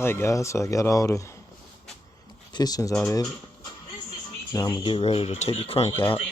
Alright guys, so I got all the pistons out of it. Now I'm gonna get ready to take the crank out.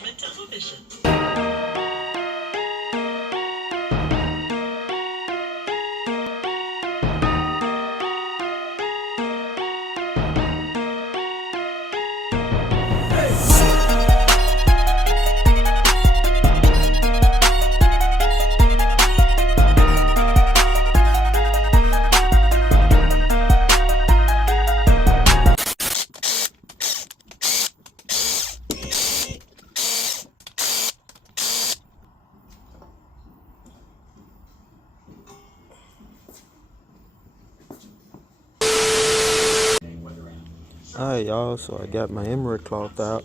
Alright y'all, so I got my emery cloth out.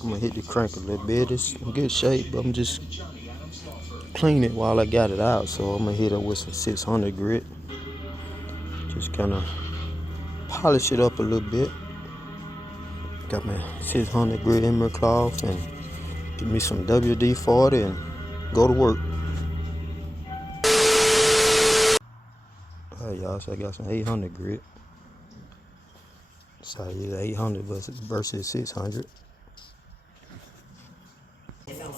I'm gonna hit the crank a little bit. It's in good shape, but I'm just cleaning it while I got it out. So I'm gonna hit it with some 600 grit. Just kinda polish it up a little bit. Got my 600 grit emery cloth and give me some WD-40 and go to work. Alright y'all, so I got some 800 grit. So I use 800 versus 600. It's about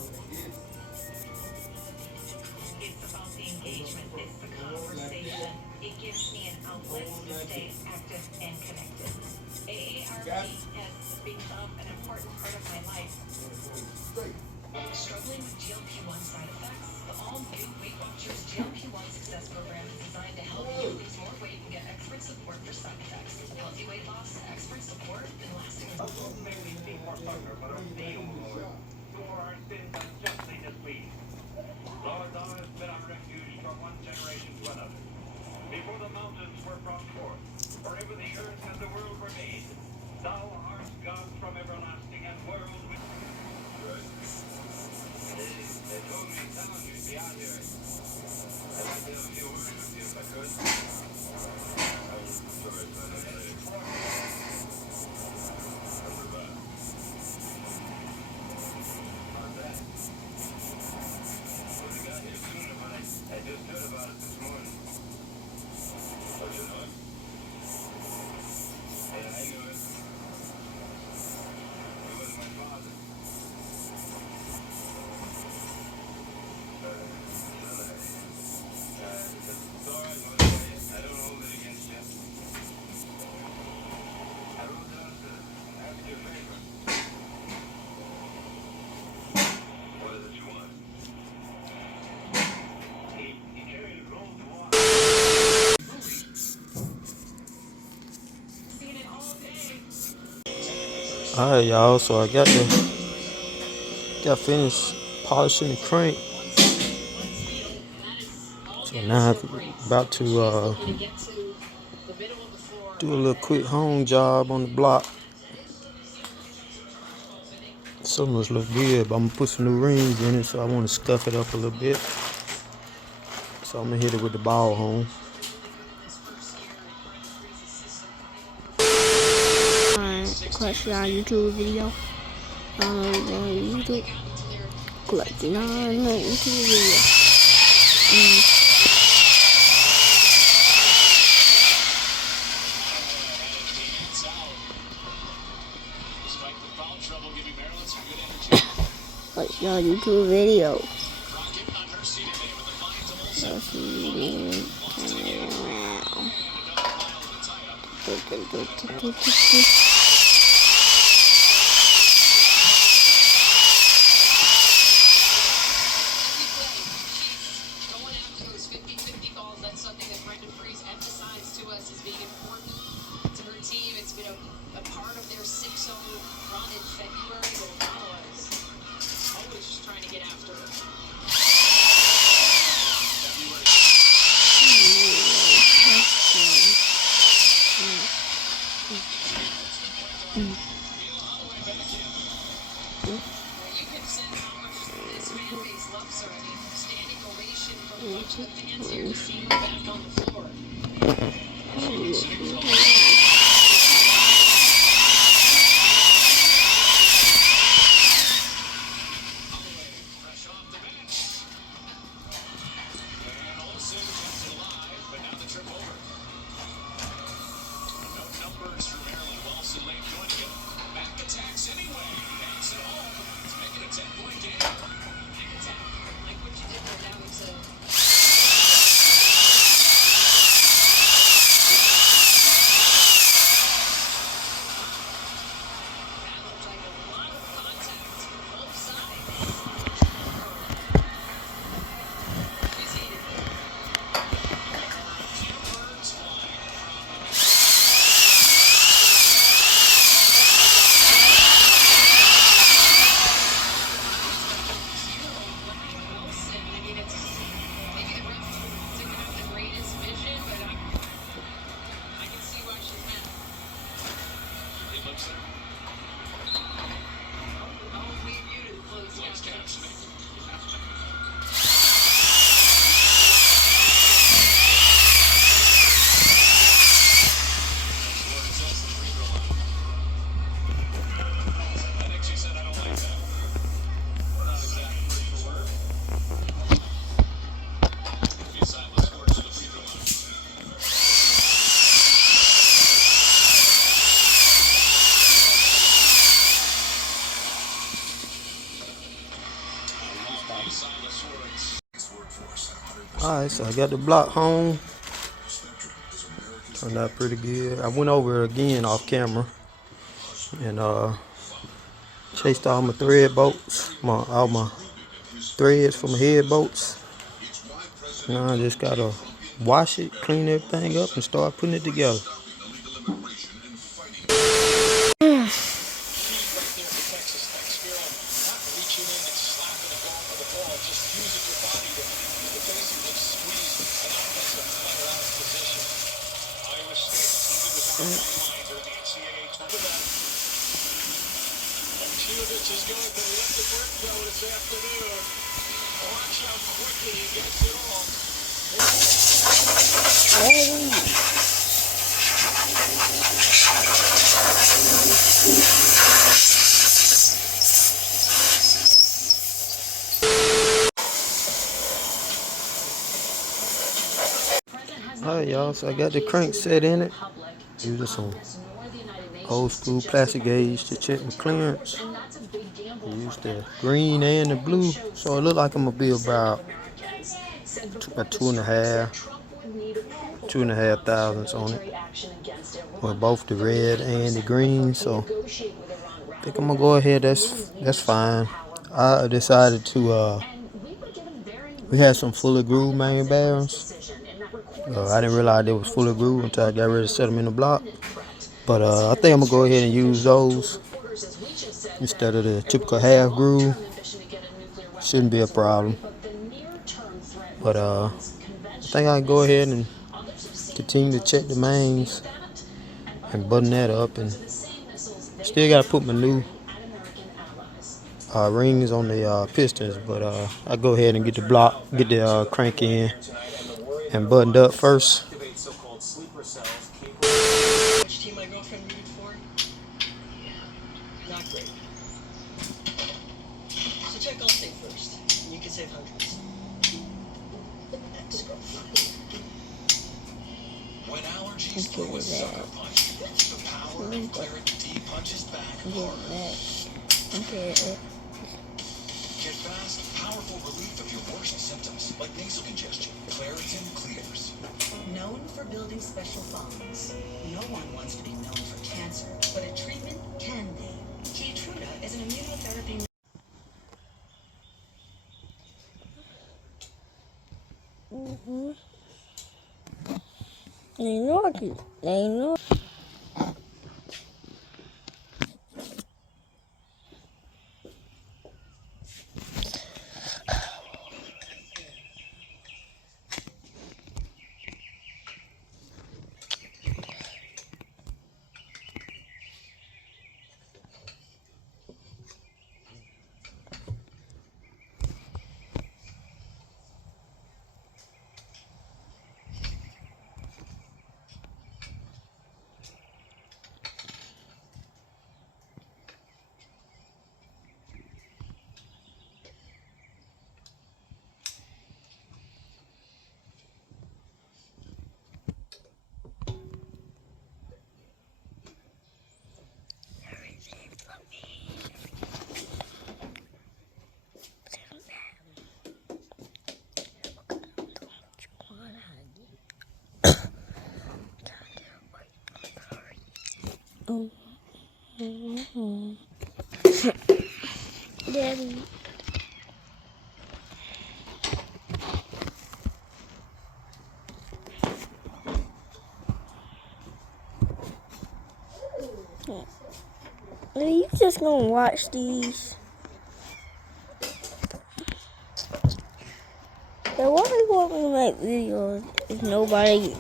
the engagement, it's the conversation. It gives me an outlet to stay active and connected. AARP has become an important part of my life. Struggling with GLP-1 side effects? The all-new Weight Watchers GLP-1 Success Program is designed to help you lose more weight and get expert support for side effects. Healthy weight loss, expert support, and lasting results. Before the mountains were brought forth, forever the earth and the world were made. Thou art God from everlasting and world with They told me sound you'd be out here. I'd like to have a few words with you if I could. I'm sorry, but I'm ready. I just heard about it this morning. Oh, you know it? Yeah, I knew it. It was my father. It's all right, by the way. I don't hold it against you. I wrote down to ask you a favor. What is it you want? He carried a gold watch. Seen it all day. Alright y'all, so I got finished polishing the crank. So now I'm about to do a little quick home job on the block. So much look good, but I'm gonna put some new rings in it, so I want to scuff it up a little bit. So I'm gonna hit it with the ball hone. Question on YouTube video. YouTube. Collecting on YouTube video. Like your YouTube video. Alright, so I got the block home. Turned out pretty good. I went over it again off camera and chased all my thread bolts, all my threads from my head bolts. Now I just gotta wash it, clean everything up, and start putting it together. Alright, y'all, so I got the crank set in it. Using some old school plastic gauge to check my clearance. I used the green and the blue, so it looked like I'm gonna be about 2.5 thousandths on it, with both the red and the green. So I think I'm gonna go ahead. That's fine. I decided to we had some fully grooved main bearings. I didn't realize they was fully grooved until I got ready to set them in the block. But I think I'm gonna go ahead and use those instead of the typical half groove. Shouldn't be a problem. But I think I can go ahead and continue to check the mains and button that up, and still gotta put my new rings on the pistons. But I go ahead and get the crank in and buttoned up first. Which team my girlfriend rooted for? Not great. So check Allstate first, and you can save hundreds. Ex-girlfriend. When allergies throw a sucker punch, the power of Claritin D punches back harder. Get fast, powerful relief of your worst symptoms, like nasal congestion. Claritin clears. Known for building special bonds. No one wants to be known for cancer, but a treatment can be. Keytruda is an immunotherapy. They know. Daddy. Are you just gonna watch these? So why do you want me to make videos if nobody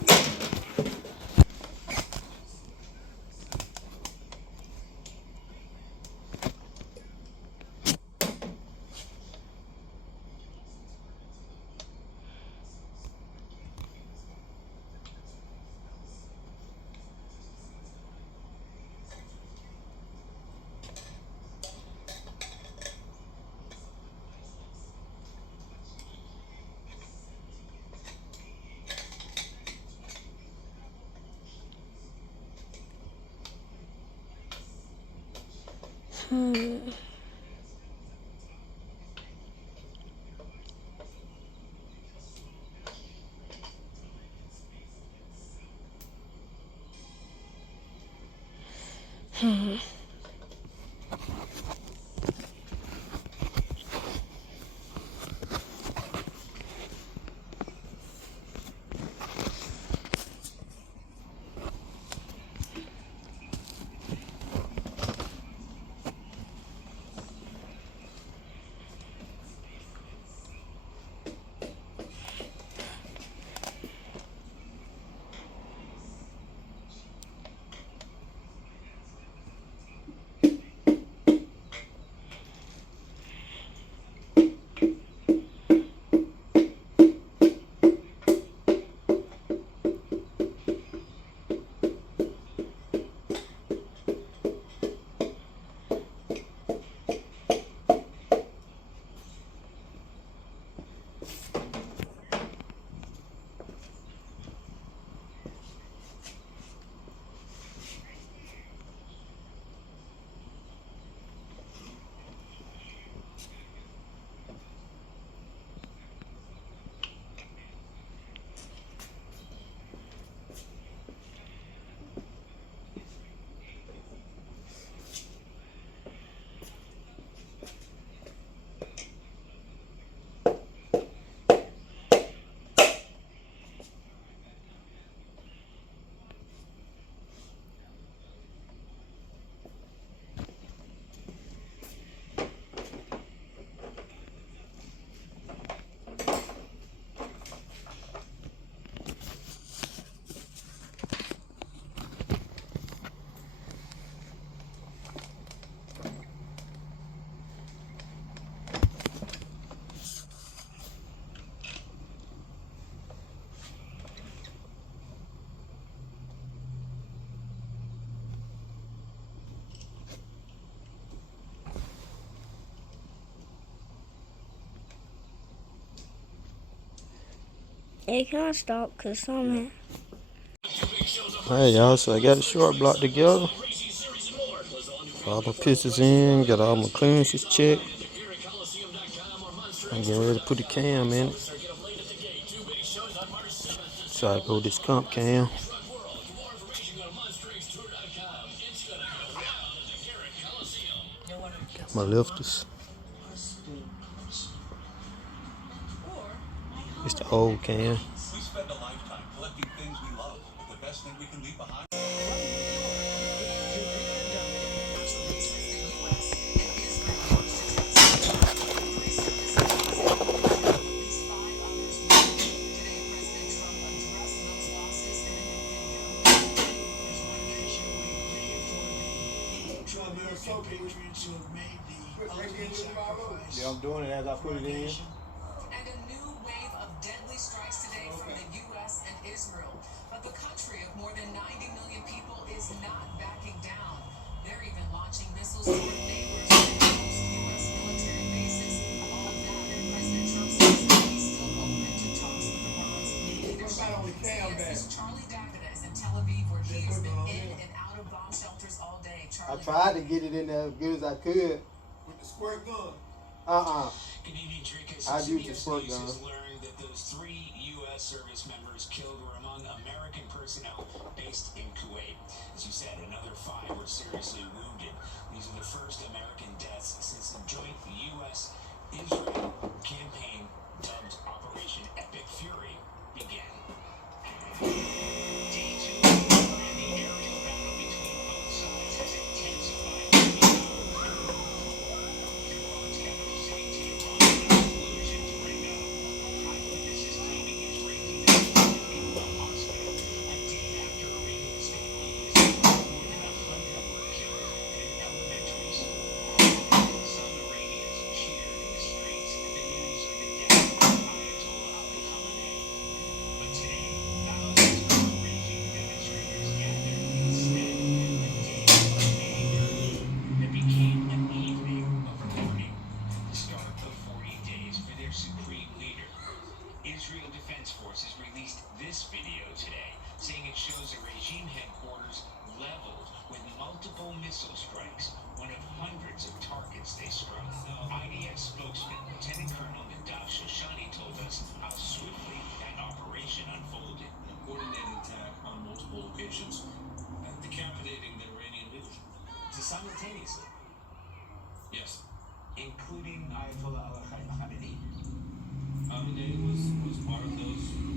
Hey, can I stop? Cause I'm Hey y'all, so I got a short block together. All my pictures in, got all my clearances checked. I'm getting ready to put the cam in it. So I go this comp cam. Got my lifters. It's the old cam. We spend a lifetime collecting things we love. The best thing we can leave behind. Yeah, I'm doing it as I put it in. And a new wave of deadly strikes today from the U.S. and Israel. But the country of more than 90 million people is not backing down. They're even launching missiles toward neighbors and most U.S. military bases. All of that, and President Trump says he's still open to talks with Iran's leadership. CNN's Charlie Davida is in Tel Aviv, where he has been in and out of bomb shelters all day. I Charlie, tried to get it in there as good as I could. With the squirt gun. Good evening, Tricus. I used the CBS squirt News gun. has learned that those 3 U.S. service members killed were among American personnel based in Kuwait. As you said, another 5 were seriously wounded. These are the first American deaths since the joint U.S.-Israel campaign dubbed Operation Epic Fury began. Day 2 and the aerial battle between both sides has intensified. Iran's capital city, Tehran, explosions ring out. Eyewitnesses claiming Israeli missiles hit a hospital a day after Iranian state media said more than 100 were killed in an elementary school. Some Iranians cheered in the streets at the news of the death of Ayatollah Ali Khamenei. But today, thousands of pro-regime demonstrators gathered instead. A day of anger that became an evening of mourning. The start of 40 days for their supreme leader. Israel Defense Forces released this video today, saying it shows a regime headquarters leveled with multiple missile strikes, one of hundreds stay strong. IDF spokesman Lieutenant Colonel Nadav Shoshani told us how swiftly that operation unfolded. A coordinated attack on multiple locations, decapitating the Iranian leadership. Simultaneously, Yes. including Ayatollah Ali Khamenei. Khamenei was part of those